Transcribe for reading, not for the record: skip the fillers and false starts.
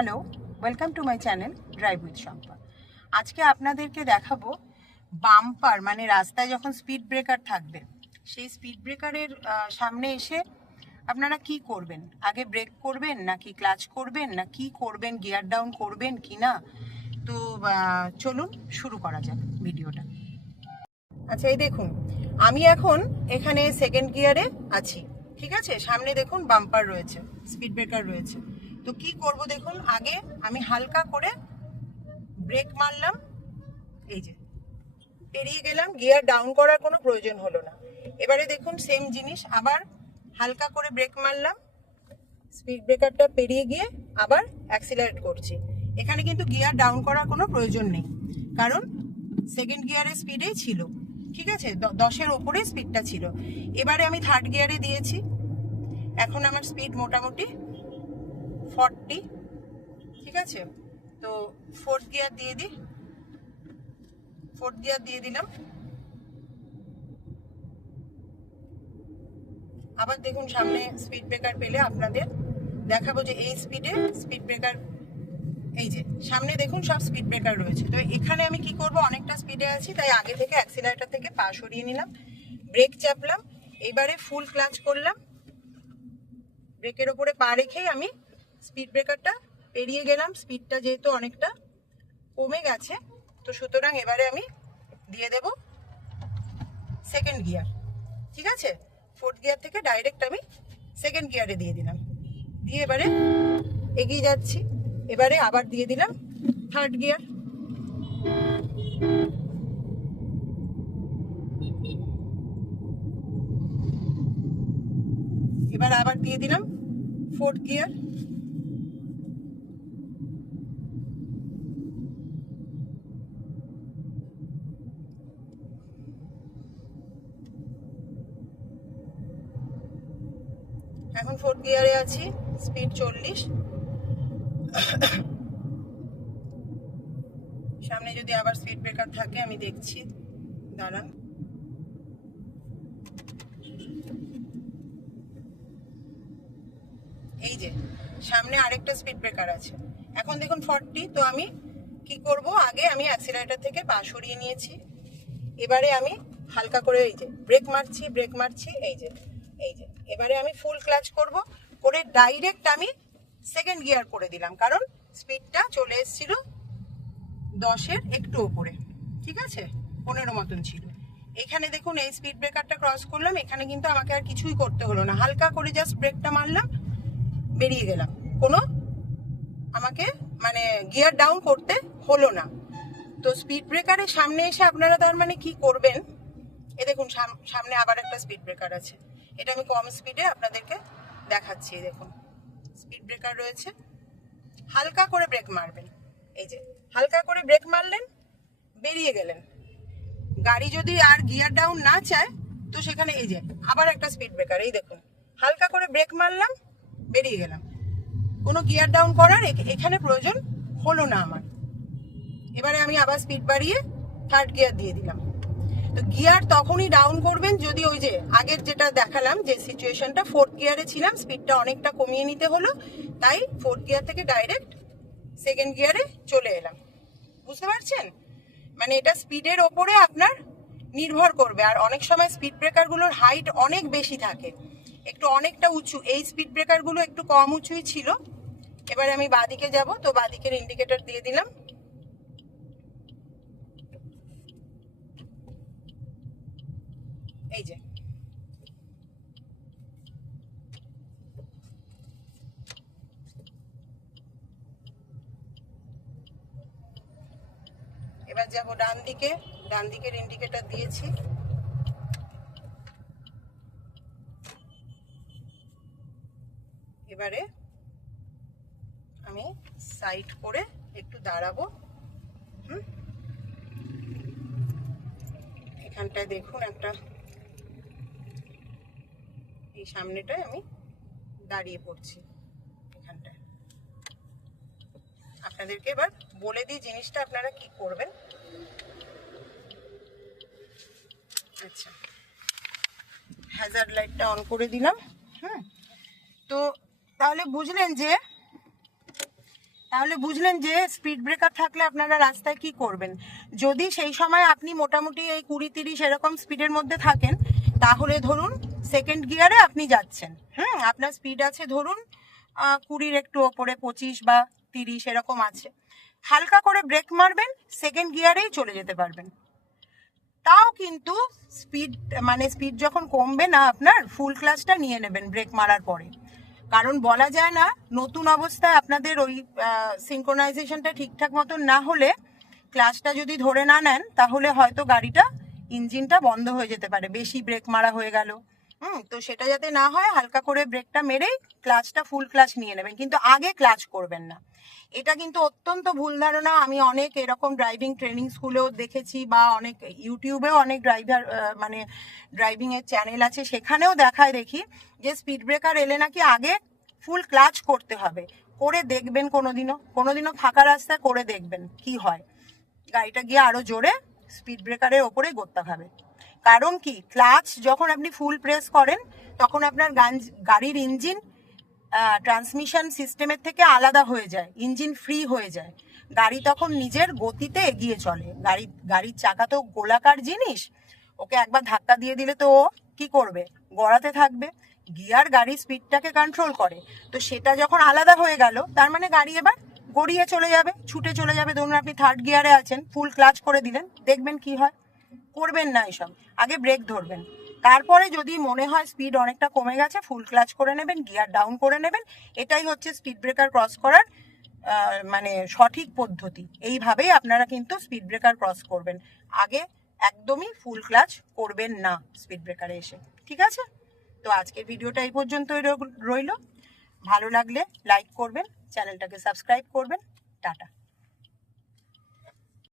Hello, welcome to my channel drive with Shampa. আজকে আপনাদেরকে দেখাবো বাম্পার, মানে রাস্তায় যখন স্পিড ব্রেকার থাকবে সেই স্পিড ব্রেকারের সামনে এসে আপনারা কি করবেন। আগে ব্রেক করবেন নাকি ক্লাচ করবেন, না কি করবেন, গিয়ার ডাউন করবেন কি না। তো চলুন শুরু করা যাক ভিডিওটা। আচ্ছা, এই দেখুন আমি এখন এখানে সেকেন্ড গিয়ারে আছি, ঠিক আছে। সামনে দেখুন বাম্পার রয়েছে, স্পিড ব্রেকার রয়েছে। তো কি করব দেখুন, আগে আমি হালকা করে ব্রেক মারলাম, এই যে পেরিয়ে গেলাম, গিয়ার ডাউন করার কোনো প্রয়োজন হলো না। এবারে দেখুন সেম জিনিস, আবার হালকা করে ব্রেক মারলাম, স্পিড ব্রেকারটা পেরিয়ে গিয়ে আবার অ্যাক্সিলারেট করছি। এখানে কিন্তু গিয়ার ডাউন করার কোনো প্রয়োজন নেই, কারণ সেকেন্ড গিয়ারের স্পিডেই ছিল, ঠিক আছে, 10-এর ওপরে স্পিডটা ছিল। এবারে আমি থার্ড গিয়ারে দিয়েছি, এখন আমার স্পিড মোটামুটি 40, ঠিক আছে। তো ফোর্থ গিয়ার দিয়ে দিই, ফোর্থ গিয়ার দিয়ে দিলাম। আবার দেখুন সামনে স্পিড ব্রেকার পেলে আপনাদের দেখাবো যে এই স্পিডে স্পিড ব্রেকার, এই যে সামনে দেখুন সব স্পিড ব্রেকার রয়েছে। তো এখানে আমি কি করব, অনেকটা স্পিডে আছি তাই আগে থেকে অ্যাক্সিলারেটর থেকে পা সরিয়ে নিলাম, ব্রেক চাপলাম, এবারে ফুল ক্লাচ করলাম, ব্রেকের ওপরে পা রেখেই আমি স্পিড ব্রেকারটা পেরিয়ে গেলাম। স্পিডটা যেহেতু অনেকটা কমে গেছে, তো সুতরাং এবারে আমি দিয়ে দেব সেকেন্ড গিয়ার, ঠিক আছে। ফোর্থ গিয়ার থেকে ডাইরেক্ট আমি সেকেন্ড গিয়ারে দিয়ে দিলাম, দিয়ে এবারে এগিয়ে যাচ্ছি। এবারে আবার দিয়ে দিলাম থার্ড গিয়ার, এবার আবার দিয়ে দিলাম ফোর্থ গিয়ার, এখন ফোর্থ গিয়ারে আছি, স্পিড 40। সামনে যদি আবার স্পিড ব্রেকার থাকে আমি দেখছি, দাঁড়ান। এই যে সামনে আরেকটা স্পিড ব্রেকার আছে, এখন দেখুন 40। তো আমি কি করব, আগে আমি অ্যাক্সিলারেটর থেকে পা সরিয়ে নিয়েছি, এবারে আমি হালকা করে এই যে ব্রেক মারছি, ব্রেক মারছি, এই যে এবারে আমি ফুল ক্লাচ করব, করে ডাইরেক্ট আমি সেকেন্ড গিয়ার করে দিলাম, কারণ স্পিডটা চলে এসেছিল 10-এর একটু ওপরে, ঠিক আছে, 15 মতন ছিল। এখানে দেখুন এই স্পিড ব্রেকারটা ক্রস করলাম, এখানে কিন্তু আমাকে আর কিছুই করতে হলো না, হালকা করে জাস্ট ব্রেকটা মারলাম, বেরিয়ে গেলাম, কোনো আমাকে মানে গিয়ার ডাউন করতে হলো না। তো স্পিড ব্রেকারের সামনে এসে আপনারা তার মানে কি করবেন, এ দেখুন সামনে আবার একটা স্পিড ব্রেকার আছে, এটা আমি কম স্পিডে আপনাদেরকে দেখাচ্ছি। দেখুন স্পিড ব্রেকার রয়েছে, হালকা করে ব্রেক মারবেন, এই যে হালকা করে ব্রেক মারলেন, বেরিয়ে গেলেন। গাড়ি যদি আর গিয়ার ডাউন না চায় তো সেখানে এই যে আবার একটা স্পিড ব্রেকার, এই দেখুন হালকা করে ব্রেক মারলাম, বেরিয়ে গেলাম, কোনো গিয়ার ডাউন করার এখানে প্রয়োজন হলো না আমার। এবারে আমি আবার স্পিড বাড়িয়ে থার্ড গিয়ার দিয়ে দিলাম। তো গিয়ার তখনই ডাউন করবেন যদি ওই যে আগের যেটা দেখালাম যে সিচুয়েশনটা, ফোর্থ গিয়ারে ছিলাম, স্পিডটা অনেকটা কমিয়ে নিতে হলো, তাই ফোর্থ গিয়ার থেকে ডাইরেক্ট সেকেন্ড গিয়ারে চলে এলাম, বুঝতে পারছেন। মানে এটা স্পিডের ওপরে আপনার নির্ভর করবে, আর অনেক সময় স্পিড ব্রেকারগুলোর হাইট অনেক বেশি থাকে, একটু অনেকটা উঁচু, এই স্পিড ব্রেকারগুলো একটু কম উঁচুই ছিল। এবারে আমি বাঁদিকে যাব, তো বাঁদিকের ইন্ডিকেটর দিয়ে দিলাম, এই যে এবার যাব ডান দিকে, ডান দিকের ইন্ডিকেটর দিয়েছি, এবারে আমি সাইড করে একটু দাঁড়াবো। এখানটায় দেখুন একটা, এই সামনেটায় আমি দাঁড়িয়ে পড়ছি, এখানটায় আপনাদেরকে এবার বলে দিই জিনিসটা আপনারা কি করবেন। আচ্ছা, হ্যাজার্ড লাইটটা অন করে দিলাম। তো তাহলে বুঝলেন যে তাহলে বুঝলেন যে স্পিড ব্রেকার থাকলে আপনারা রাস্তায় কি করবেন। যদি সেই সময় আপনি মোটামুটি এই 20-30 এরকম স্পিডের মধ্যে থাকেন, তাহলে ধরুন সেকেন্ড গিয়ারে আপনি যাচ্ছেন, আপনার স্পিড আছে ধরুন 20-র একটু ওপরে, 25 বা 30 এরকম আছে, হালকা করে ব্রেক মারবেন, সেকেন্ড গিয়ারেই চলে যেতে পারবেন। তাও কিন্তু স্পিড যখন কমবে না আপনার, ফুল ক্লাচটা নিয়ে নেবেন ব্রেক মারার পরে। কারণ বলা যায় না, নতুন অবস্থায় আপনাদের ওই সিনক্রোনাইজেশনটা ঠিকঠাক মতন না হলে, ক্লাচটা যদি ধরে না নেন, তাহলে হয়তো গাড়িটা ইঞ্জিনটা বন্ধ হয়ে যেতে পারে, বেশি ব্রেক মারা হয়ে গেল। তো সেটা যাতে না হয়, হালকা করে ব্রেকটা মেরেই ক্লাচটা ফুল ক্লাচ নিয়ে নেবেন, কিন্তু আগে ক্লাচ করবেন না। এটা কিন্তু অত্যন্ত ভুল ধারণা। আমি অনেক এরকম ড্রাইভিং ট্রেনিং স্কুলেও দেখেছি, বা অনেক ইউটিউবেও অনেক ড্রাইভিং এর চ্যানেল আছে, সেখানেও দেখায় দেখি যে স্পিড ব্রেকার এলে নাকি আগে ফুল ক্লাচ করতে হবে। করে দেখবেন, কোনোদিনও ফাঁকা রাস্তায় করে দেখবেন কি হয়, গাড়িটা গিয়ে আরো জোরে স্পিড ব্রেকারের ওপরে গোত্তা খাবে। কারণ কি, ক্লাচ যখন আপনি ফুল প্রেস করেন, তখন আপনার গাড়ির ইঞ্জিন ট্রান্সমিশন সিস্টেমের থেকে আলাদা হয়ে যায়, ইঞ্জিন ফ্রি হয়ে যায়, গাড়ি তখন নিজের গতিতে এগিয়ে চলে। গাড়ির চাকা তো গোলাকার জিনিস, ওকে একবার ধাক্কা দিয়ে দিলে তো ও কি করবে, গড়াতে থাকবে। গিয়ার গাড়ির স্পিডটাকে কন্ট্রোল করে, তো সেটা যখন আলাদা হয়ে গেল, তার মানে গাড়ি এবার গড়িয়ে চলে যাবে, ছুটে চলে যাবে। ধরুন আপনি থার্ড গিয়ারে আছেন, ফুল ক্লাচ করে দিলেন, দেখবেন কি হয়। করবেন না এসব, আগে ব্রেক ধরবেন, তারপরে যদি মনে হয় স্পিড অনেকটা কমে গেছে, ফুল ক্লাচ করে নেবেন, গিয়ার ডাউন করে নেবেন। এটাই হচ্ছে স্পিড ব্রেকার ক্রস করার মানে সঠিক পদ্ধতি। এইভাবেই আপনারা কিন্তু স্পিড ব্রেকার ক্রস করবেন, আগে একদমই ফুল ক্লাচ করবেন না স্পিড ব্রেকারে এসে। ঠিক আছে, তো আজকের ভিডিওটা এই পর্যন্তই রইল। ভালো লাগলে লাইক করবেন, চ্যানেলটাকে সাবস্ক্রাইব করবেন। টাটা।